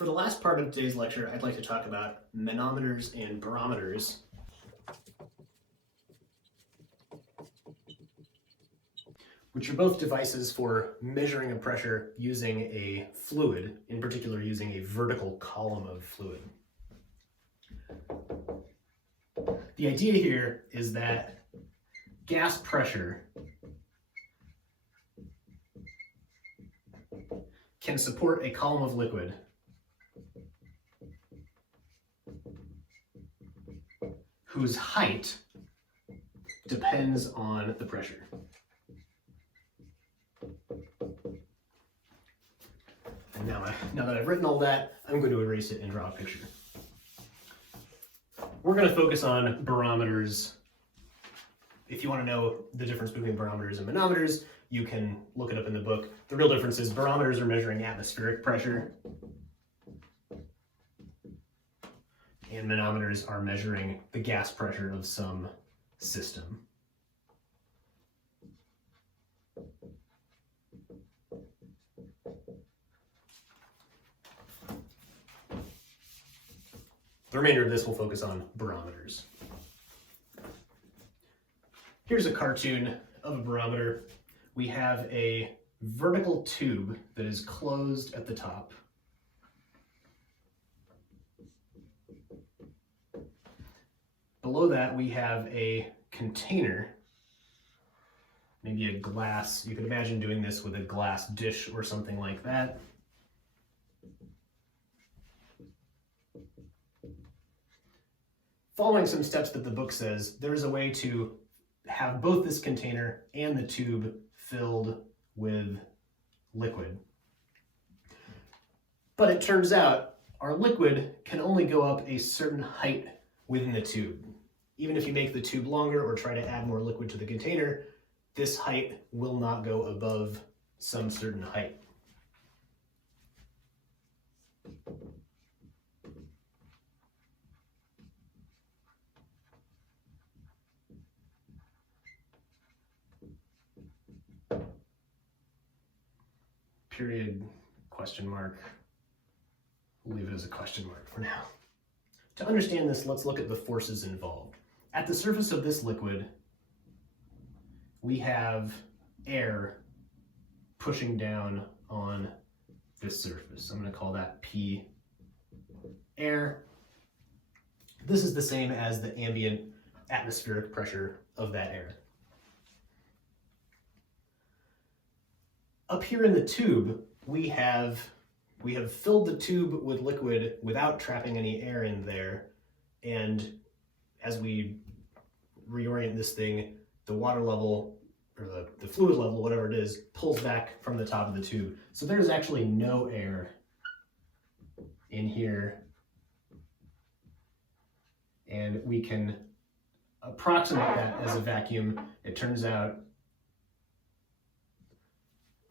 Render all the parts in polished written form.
For the last part of today's lecture, I'd like to talk about manometers and barometers, which are both devices for measuring a pressure using a fluid, in particular using a vertical column of fluid. The idea here is that gas pressure can support a column of liquid whose height depends on the pressure. And now that I've written all that, I'm going to erase it and draw a picture. We're going to focus on barometers. If you want to know the difference between barometers and manometers, you can look it up in the book. The real difference is barometers are measuring atmospheric pressure, and manometers are measuring the gas pressure of some system. The remainder of this will focus on barometers. Here's a cartoon of a barometer. We have a vertical tube that is closed at the top. Below that, we have a container, maybe a glass. You could imagine doing this with a glass dish or something like that. Following some steps that the book says, there's a way to have both this container and the tube filled with liquid. But it turns out our liquid can only go up a certain height within the tube. Even if you make the tube longer or try to add more liquid to the container, this height will not go above some certain height. Period, question mark. We'll leave it as a question mark for now. To understand this, let's look at the forces involved. At the surface of this liquid, we have air pushing down on this surface. I'm going to call that P, air. This is the same as the ambient atmospheric pressure of that air. Up here in the tube, we have filled the tube with liquid without trapping any air in there, and as we reorient this thing, the water level, or the fluid level, whatever it is, pulls back from the top of the tube. So there's actually no air in here, and we can approximate that as a vacuum. It turns out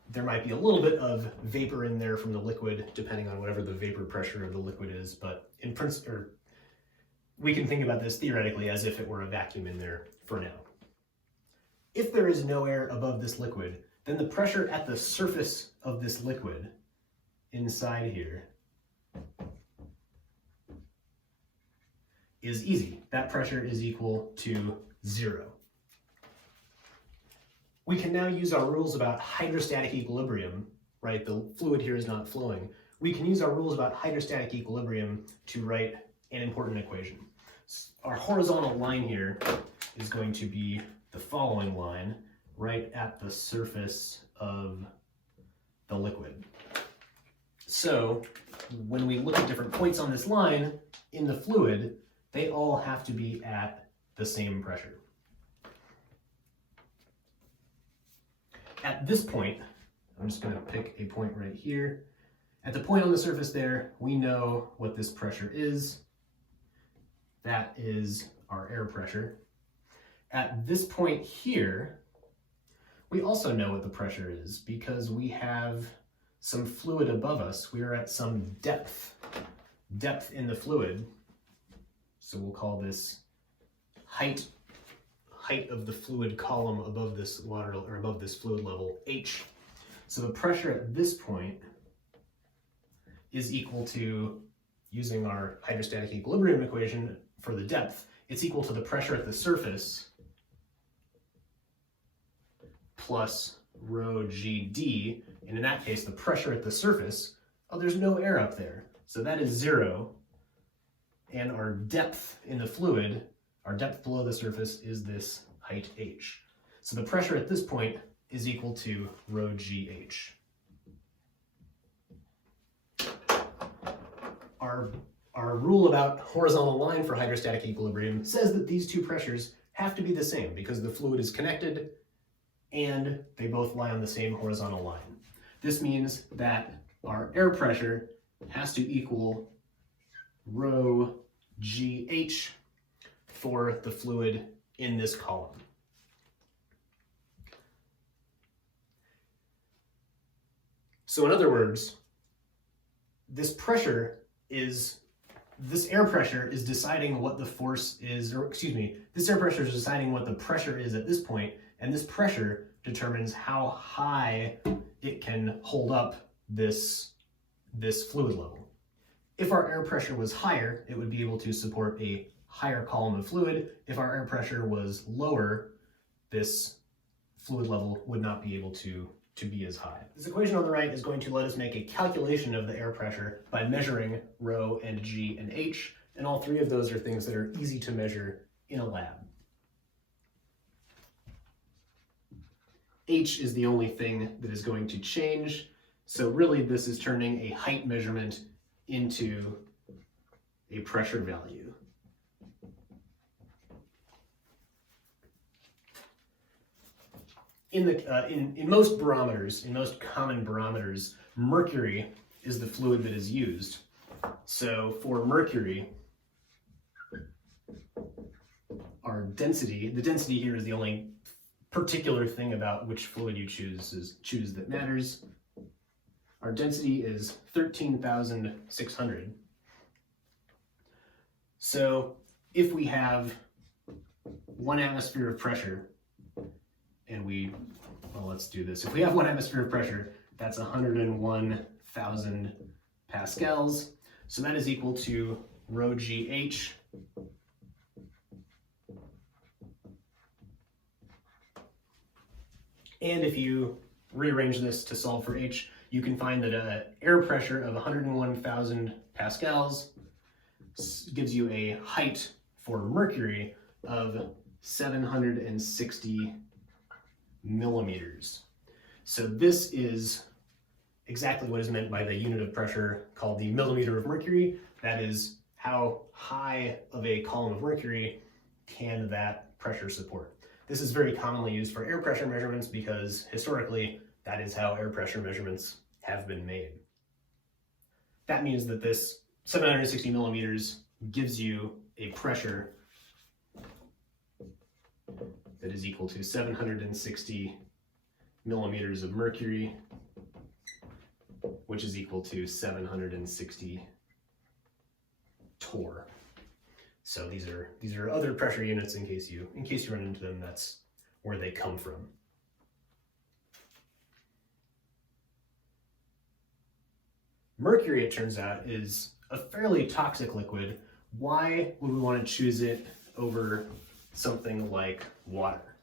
there might be a little bit of vapor in there from the liquid, depending on whatever the vapor pressure of the liquid is, but in principle, we can think about this theoretically as if it were a vacuum in there for now. If there is no air above this liquid, then the pressure at the surface of this liquid inside here is easy. That pressure is equal to 0. We can now use our rules about hydrostatic equilibrium, right? The fluid here is not flowing. We can use our rules about hydrostatic equilibrium to write an important equation. Our horizontal line here is going to be the following line right at the surface of the liquid. So when we look at different points on this line in the fluid, they all have to be at the same pressure. At this point, I'm just going to pick a point right here. At the point on the surface there, we know what this pressure is. That is our air pressure. At this point here, we also know what the pressure is because we have some fluid above us. We are at some depth in the fluid. So we'll call this height of the fluid column above this water, or above this fluid level, H. So the pressure at this point is equal to, using our hydrostatic equilibrium equation for the depth, it's equal to the pressure at the surface plus rho GD, and in that case, the pressure at the surface, oh, there's no air up there, so that is 0, and our depth in the fluid, our depth below the surface, is this height h. So the pressure at this point is equal to rho GH. Our rule about horizontal line for hydrostatic equilibrium says that these two pressures have to be the same because the fluid is connected and they both lie on the same horizontal line. This means that our air pressure has to equal rho GH for the fluid in this column. So in other words, this air pressure is deciding what the force is, or excuse me, this air pressure is deciding what the pressure is at this point, and this pressure determines how high it can hold up this fluid level. If our air pressure was higher, it would be able to support a higher column of fluid. If our air pressure was lower, this fluid level would not be able to be as high. This equation on the right is going to let us make a calculation of the air pressure by measuring rho and g and h, and all three of those are things that are easy to measure in a lab. H is the only thing that is going to change, so really this is turning a height measurement into a pressure value. In most barometers, in most common barometers, mercury is the fluid that is used. So for mercury, our density, the density here is the only particular thing about which fluid you choose that matters. Our density is 13,600. So if we have 1 atmosphere of pressure, and let's do this. If we have 1 atmosphere of pressure, that's 101,000 pascals. So that is equal to rho GH and if you rearrange this to solve for H, you can find that an air pressure of 101,000 pascals gives you a height for mercury of 760 millimeters. So this is exactly what is meant by the unit of pressure called the millimeter of mercury. That is how high of a column of mercury can that pressure support. This is very commonly used for air pressure measurements because historically that is how air pressure measurements have been made. That means that this 760 millimeters gives you a pressure that is equal to 760 millimeters of mercury, which is equal to 760 torr. So these are other pressure units in case you run into them. That's where they come from. Mercury, it turns out, is a fairly toxic liquid. Why would we want to choose it over something like water?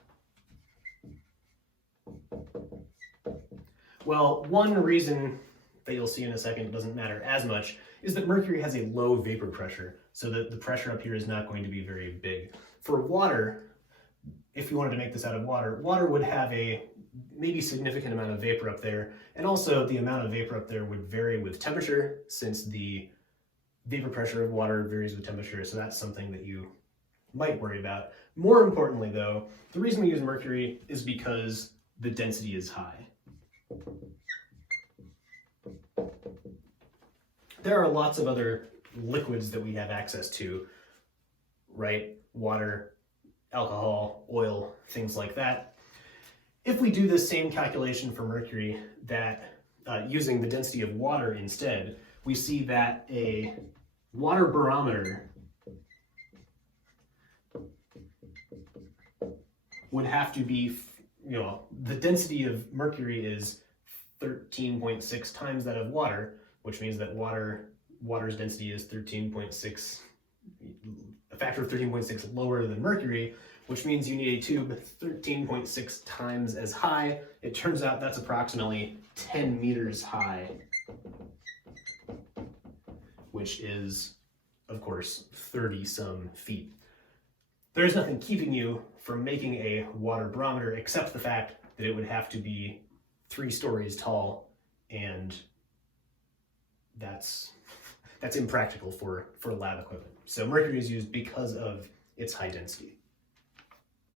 Well, one reason that you'll see in a second doesn't matter as much is that mercury has a low vapor pressure, so that the pressure up here is not going to be very big. For water, if you wanted to make this out of water, water would have a maybe significant amount of vapor up there, and also the amount of vapor up there would vary with temperature, since the vapor pressure of water varies with temperature, so that's something that you might worry about. More importantly though, the reason we use mercury is because the density is high. There are lots of other liquids that we have access to, right? Water, alcohol, oil, things like that. If we do this same calculation for mercury, that using the density of water instead, we see that a water barometer would have to be, the density of mercury is 13.6 times that of water. which means that water's density is 13.6, a factor of 13.6 lower than mercury, which means you need a tube 13.6 times as high. It turns out that's approximately 10 meters high, which is, of course, 30-some feet. There's nothing keeping you from making a water barometer except the fact that it would have to be 3 stories tall, and that's impractical for lab equipment. So mercury is used because of its high density.